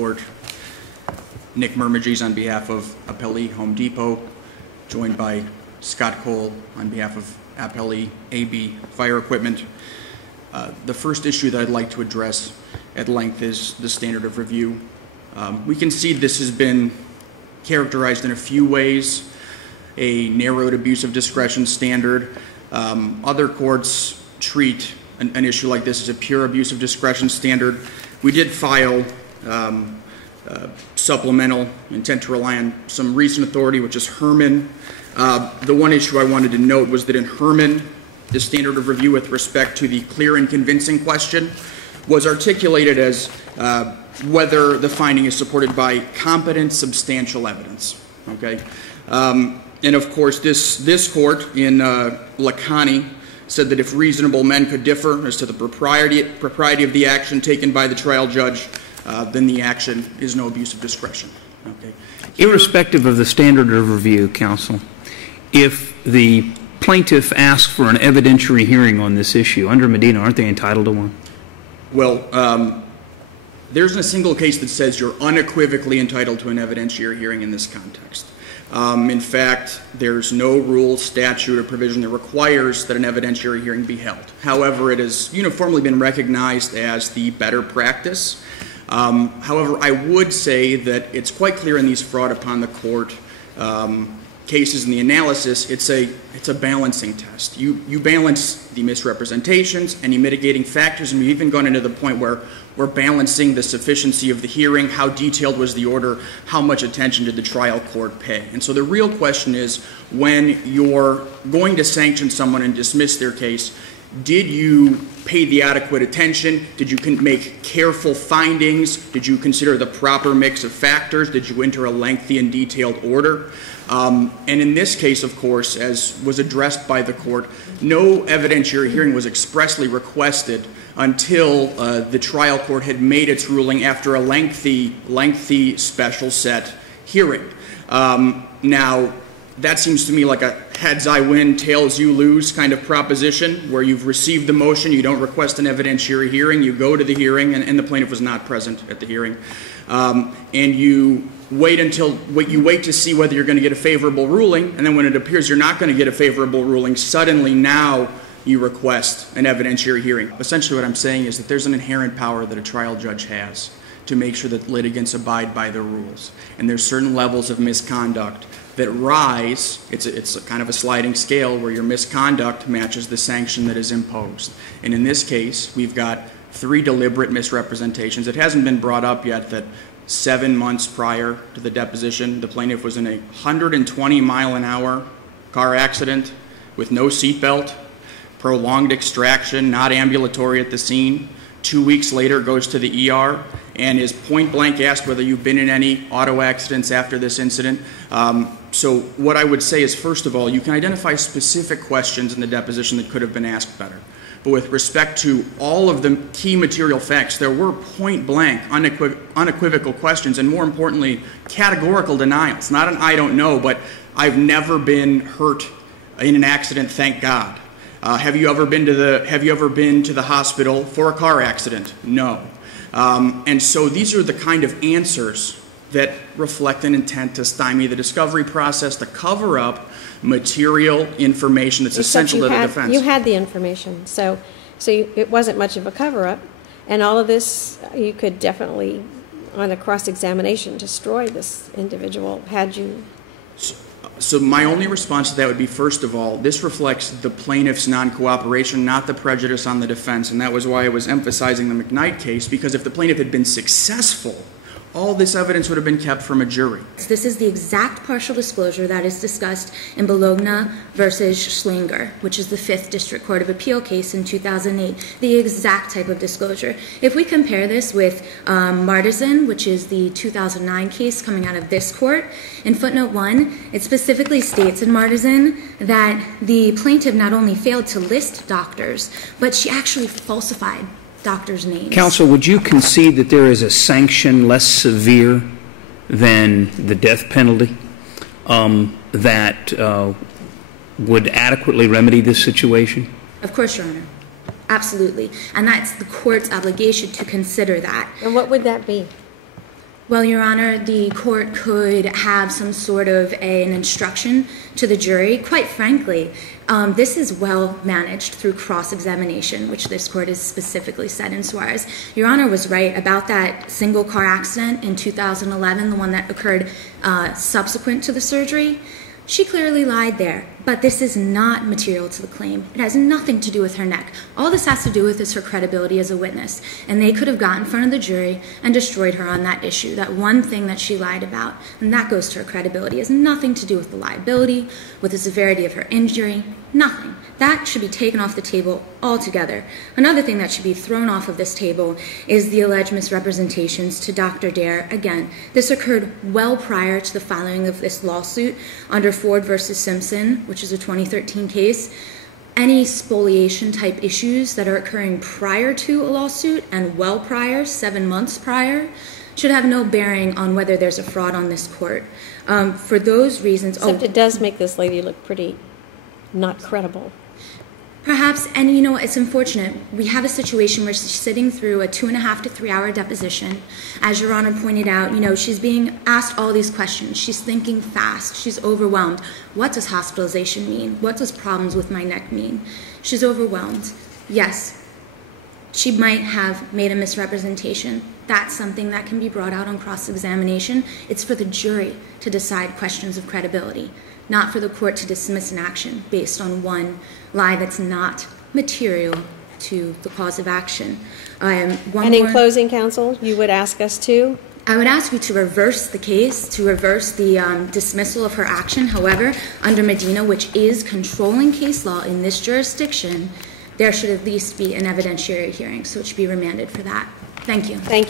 Court. Nick Mermiges on behalf of Appellee Home Depot, joined by Scott Cole on behalf of Appellee AB Fire Equipment. The first issue that I'd like to address at length is the standard of review. We can see this has been characterized in a few ways: a narrowed abuse of discretion standard. Other courts treat an issue like this as a pure abuse of discretion standard. We did file supplemental intent to rely on some recent authority, which is Herman. The one issue I wanted to note was that in Herman, the standard of review with respect to the clear and convincing question was articulated as whether the finding is supported by competent, substantial evidence. Okay, and of course, this court in Lacani said that if reasonable men could differ as to the propriety of the action taken by the trial judge, then the action is no abuse of discretion. Okay. Irrespective of the standard of review, counsel, if the plaintiff asks for an evidentiary hearing on this issue under Medina, aren't they entitled to one? Well, there isn't a single case that says you're unequivocally entitled to an evidentiary hearing in this context. In fact, there's no rule, statute, or provision that requires that an evidentiary hearing be held. However, it has uniformly been recognized as the better practice. However, I would say that it's quite clear in these fraud upon the court cases in the analysis, it's a balancing test. You balance the misrepresentations, any mitigating factors, and we've even gone into the point where we're balancing the sufficiency of the hearing, how detailed was the order, how much attention did the trial court pay. And so the real question is, when you're going to sanction someone and dismiss their case, did you pay the adequate attention? Did you make careful findings? Did you consider the proper mix of factors? Did you enter a lengthy and detailed order? And in this case, of course, as was addressed by the court, no evidentiary hearing was expressly requested until the trial court had made its ruling after a lengthy special set hearing. Now, that seems to me like a heads I win, tails you lose kind of proposition, where you've received the motion, you don't request an evidentiary hearing, you go to the hearing, and the plaintiff was not present at the hearing, and you wait to see whether you're going to get a favorable ruling, and then when it appears you're not going to get a favorable ruling, suddenly now you request an evidentiary hearing. Essentially what I'm saying is that there's an inherent power that a trial judge has to make sure that litigants abide by the rules. And there's certain levels of misconduct that rise. It's a kind of a sliding scale where your misconduct matches the sanction that is imposed. And in this case, we've got 3 deliberate misrepresentations. It hasn't been brought up yet that 7 months prior to the deposition, the plaintiff was in a 120-mile-an-hour car accident with no seatbelt, prolonged extraction, not ambulatory at the scene. 2 weeks later, goes to the ER and is point blank asked whether you've been in any auto accidents after this incident. So what I would say is, first of all, you can identify specific questions in the deposition that could have been asked better. But with respect to all of the key material facts, there were point blank, unequivocal questions, and more importantly, categorical denials. Not an I don't know, but I've never been hurt in an accident, thank God. Have you ever been to the hospital for a car accident? No. And so these are the kind of answers that reflect an intent to stymie the discovery process, to cover up material information that's essential to the defense. You had the information, so it wasn't much of a cover-up, and all of this you could definitely, on a cross-examination, destroy this individual had you. So my only response to that would be, first of all, this reflects the plaintiff's non-cooperation, not the prejudice on the defense, and that was why I was emphasizing the McKnight case, because if the plaintiff had been successful, all this evidence would have been kept from a jury. This is the exact partial disclosure that is discussed in Bologna versus Schlinger, which is the 5th District Court of Appeal case in 2008, the exact type of disclosure. If we compare this with Martizan, which is the 2009 case coming out of this court, in footnote 1, it specifically states in Martizan that the plaintiff not only failed to list doctors, but she actually falsified doctors' names. Counsel, would you concede that there is a sanction less severe than the death penalty that would adequately remedy this situation? Of course, Your Honor. Absolutely. And that's the court's obligation to consider that. And what would that be? Well, Your Honor, the court could have some sort of an instruction to the jury. Quite frankly, this is well managed through cross-examination, which this court has specifically said in Suarez. Your Honor was right about that single car accident in 2011, the one that occurred subsequent to the surgery. She clearly lied there, but this is not material to the claim. It has nothing to do with her neck. All this has to do with is her credibility as a witness, and they could have got in front of the jury and destroyed her on that issue, that one thing that she lied about, and that goes to her credibility. It has nothing to do with the liability, with the severity of her injury, nothing. That should be taken off the table altogether. Another thing that should be thrown off of this table is the alleged misrepresentations to Dr. Dare. Again, this occurred well prior to the filing of this lawsuit under Ford versus Simpson, which is a 2013 case. Any spoliation type issues that are occurring prior to a lawsuit and well prior, 7 months prior, should have no bearing on whether there's a fraud on this court. For those reasons... Except it does make this lady look pretty not credible. Perhaps, and you know, it's unfortunate. We have a situation where she's sitting through a 2.5 to 3 hour deposition. As Your Honor pointed out, you know, she's being asked all these questions. She's thinking fast. She's overwhelmed. What does hospitalization mean? What does problems with my neck mean? She's overwhelmed. Yes, she might have made a misrepresentation. That's something that can be brought out on cross-examination. It's for the jury to decide questions of credibility, not for the court to dismiss an action based on one lie that's not material to the cause of action. And in closing, counsel, you would ask us to? I would ask you to reverse the case, to reverse the dismissal of her action. However, under Medina, which is controlling case law in this jurisdiction, there should at least be an evidentiary hearing, so it should be remanded for that. Thank you. Thank you.